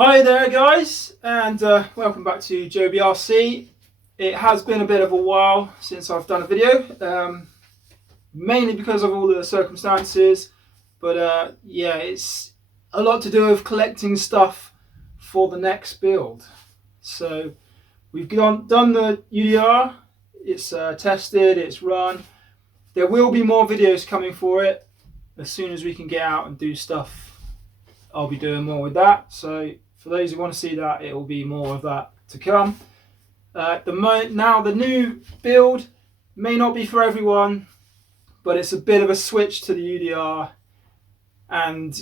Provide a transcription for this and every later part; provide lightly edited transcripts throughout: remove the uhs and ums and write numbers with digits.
Hi there guys, and welcome back to Joe BRC. It has been a bit of a while since I've done a video, mainly because of all the circumstances, but yeah, it's a lot to do with collecting stuff for the next build. So we've done the UDR, it's tested, it's run. There will be more videos coming for it as soon as we can get out and do stuff. I'll be doing more with that. So for those who want to see that, it will be more of that to come. Now the new build may not be for everyone, but it's a bit of a switch to the UDR, and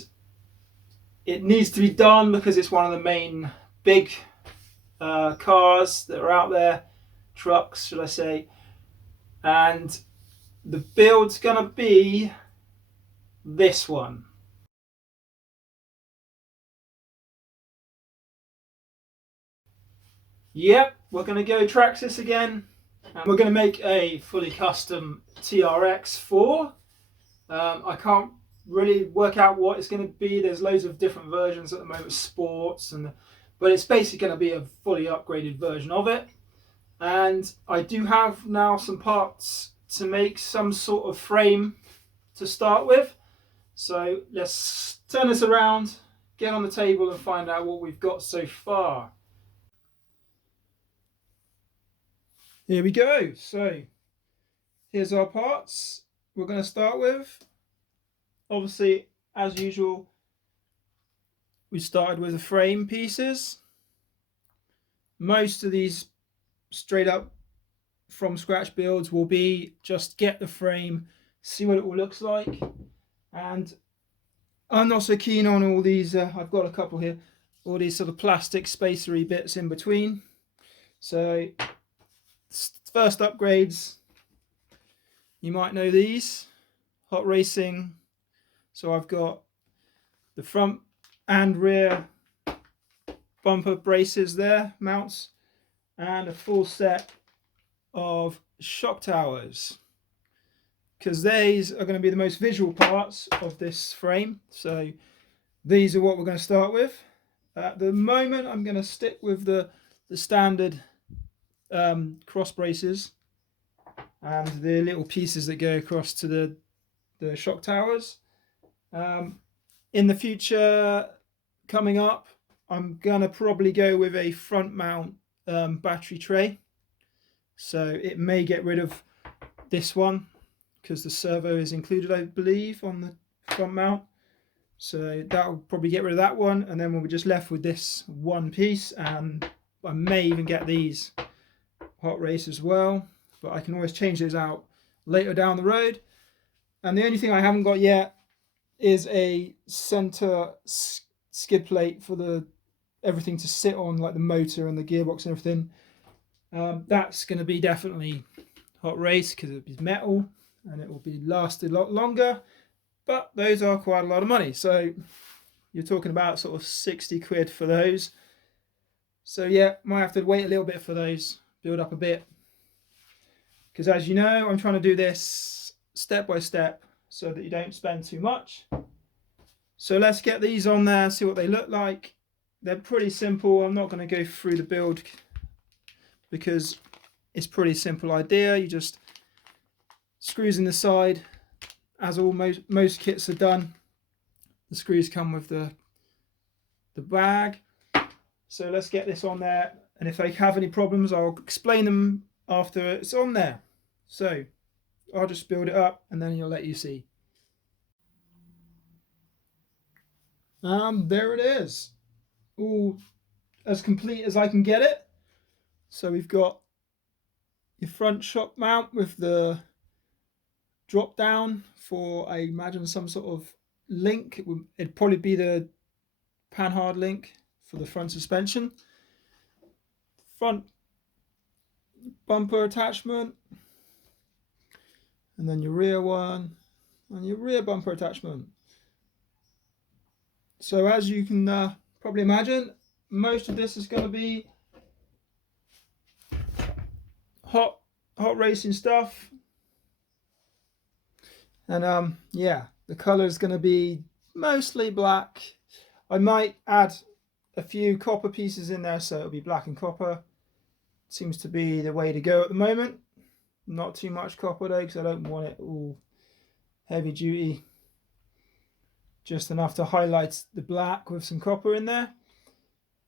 it needs to be done because it's one of the main big cars that are out there, trucks, should I say, and the build's gonna be this one. Yep, we're going to go Traxxas again, and we're going to make a fully custom TRX4. I can't really work out what it's going to be. There's loads of different versions at the moment, sports, but it's basically going to be a fully upgraded version of it. And I do have now some parts to make some sort of frame to start with. So let's turn this around, get on the table and find out what we've got so far. Here we go. So here's our parts we're going to start with. Obviously, as usual, we started with the frame pieces. Most of these straight up from scratch builds will be just get the frame, see what it all looks like. And I'm not so keen on all these, I've got a couple here, all these sort of plastic spacery bits in between. So first upgrades, you might know these, Hot Racing. So I've got the front and rear bumper braces there, mounts, and a full set of shock towers, because these are going to be the most visual parts of this frame. So these are what we're going to start with. At the moment, I'm going to stick with the standard cross braces and the little pieces that go across to the shock towers. In the future coming up, I'm gonna probably go with a front mount battery tray. So it may get rid of this one because the servo is included, I believe, on the front mount. So that'll probably get rid of that one, and then we'll be just left with this one piece. And I may even get these Hot Race as well, but I can always change those out later down the road. And the only thing I haven't got yet is a center skid plate for everything to sit on, like the motor and the gearbox and everything. That's going to be definitely Hot Race because it'll be metal and it will be last a lot longer, but those are quite a lot of money. So you're talking about sort of 60 quid for those. So yeah, might have to wait a little bit for those, build up a bit, because as you know, I'm trying to do this step by step so that you don't spend too much. So let's get these on there, see what they look like. They're pretty simple. I'm not going to go through the build because it's pretty simple idea. You just screws in the side, as most kits are done. The screws come with the bag. So let's get this on there, and if I have any problems, I'll explain them after it's on there. So I'll just build it up and then I'll let you see. There it is, all as complete as I can get it. So we've got your front shock mount with the drop down for, I imagine, some sort of link. It'd probably be the Panhard link for the front suspension. Front bumper attachment, and then your rear one, and your rear bumper attachment. So as you can probably imagine, most of this is going to be hot racing stuff. And yeah, the color is going to be mostly black. I might add a few copper pieces in there, so it'll be black and copper. Seems to be the way to go at the moment. Not too much copper though, because I don't want it all heavy duty. Just enough to highlight the black with some copper in there.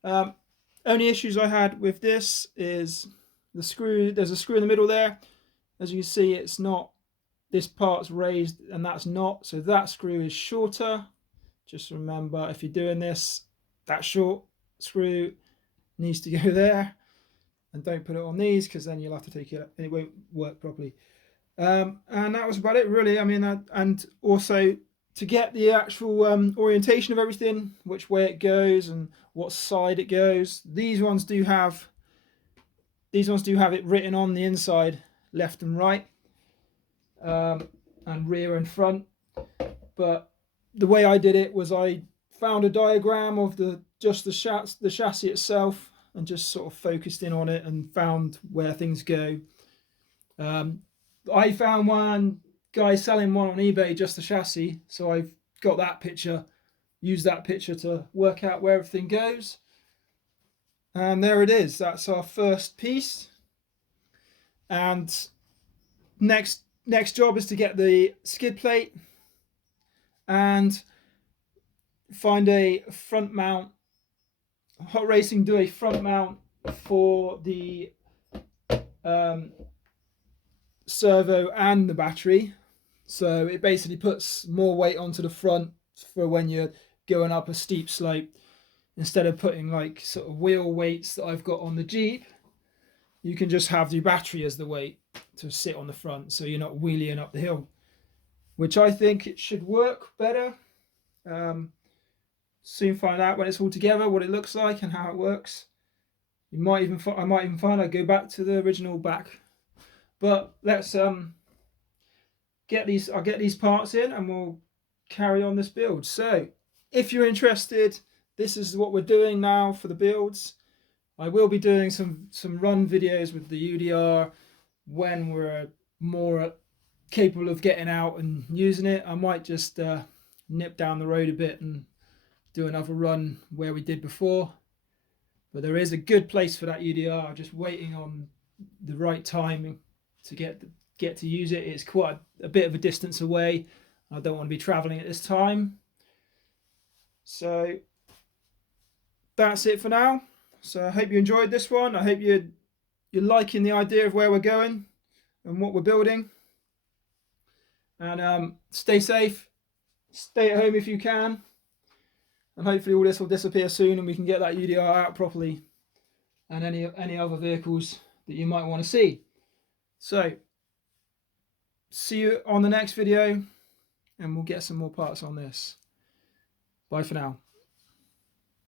Only issues I had with this is the screw. There's a screw in the middle there. As you can see, it's not, this part's raised and that's not, so that screw is shorter. Just remember, if you're doing this, that short screw needs to go there, and don't put it on these, because then you'll have to take it and it won't work properly. And that was about it really. I mean, and also to get the actual orientation of everything, which way it goes and what side it goes, these ones do have it written on the inside, left and right, and rear and front. But the way I did it was I found a diagram of the chassis itself and just sort of focused in on it and found where things go. I found one guy selling one on eBay, just the chassis, so I've got that picture, used that picture to work out where everything goes. And there it is. That's our first piece. And next job is to get the skid plate and find a front mount. Hot Racing do a front mount for the servo and the battery, so it basically puts more weight onto the front for when you're going up a steep slope. Instead of putting like sort of wheel weights that I've got on the Jeep, you can just have the battery as the weight to sit on the front, so you're not wheeling up the hill, which I think it should work better. Soon find out when it's all together what it looks like and how it works. I might even find I go back to the original back. But let's get these parts in and we'll carry on this build. So if you're interested, this is what we're doing now for the builds. I will be doing some run videos with the UDR when we're more capable of getting out and using it. I might just nip down the road a bit and do another run where we did before. But there is a good place for that UDR, just waiting on the right timing to get to use it. It's quite a bit of a distance away. I don't want to be traveling at this time. So that's it for now. So I hope you enjoyed this one. I hope you're liking the idea of where we're going and what we're building. And stay safe, stay at home if you can, and hopefully all this will disappear soon and we can get that UDR out properly, and any other vehicles that you might want to see. So see you on the next video and we'll get some more parts on this. Bye for now.